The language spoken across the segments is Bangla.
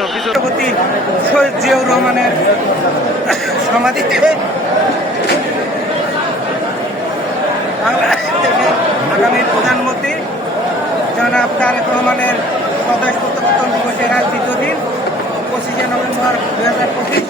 রাষ্ট্রপতি জিয়াউর রহমানের সমাধিতে বাংলাদেশ থেকে আগামী প্রধানমন্ত্রী জনাব তারেক রহমানের স্বদেশ প্রত্যাবর্তন দিবসের আজ দ্বিতীয় দিন, পঁচিশে নভেম্বর দু হাজার পঁচিশ।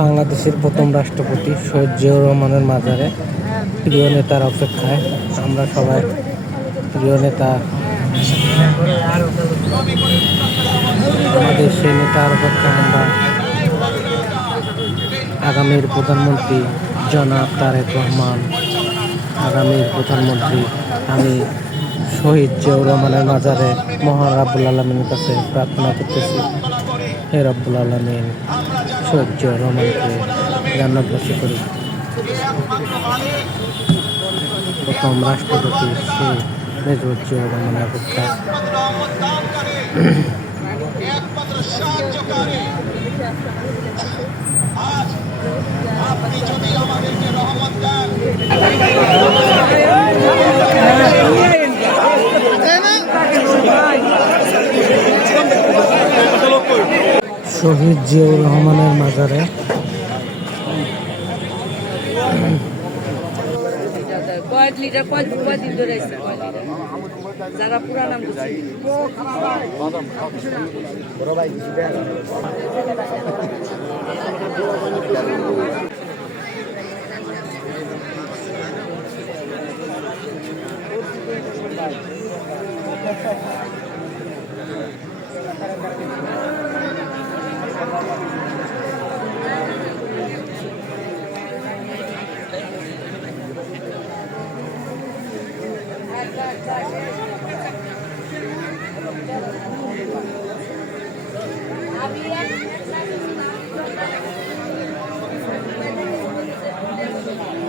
বাংলাদেশের প্রথম রাষ্ট্রপতি সৈয়দ জিয়াউর রহমানের মাজারে প্রিয় নেতার অপেক্ষায় আমরা সবাই প্রিয় নেতা। আমাদের সেই নেতার অপেক্ষায় আমরা আগামীর প্রধানমন্ত্রী জনাব তারেক রহমান, আগামীর প্রধানমন্ত্রী আমি শহীদ জিয়াউর রহমানের মাজারে মহান রাব্বুল আলমিনের কাছে প্রার্থনা করতেছি। হে রব্বুল আলমিন জিয়াউর রহমানকে জান্নাতবাসী করি প্রথম রাষ্ট্রপতি শ্রী মেজর জিয়াউর রহমানের আজ আপনি যদি আমাদেরকে রহমত দেন শহীদ জিয়াউর রহমানের মাজারে। কয়েক লিটার কয়েক কয়েক দিন ধরে যারা পুরা নাম দিচ্ছে এক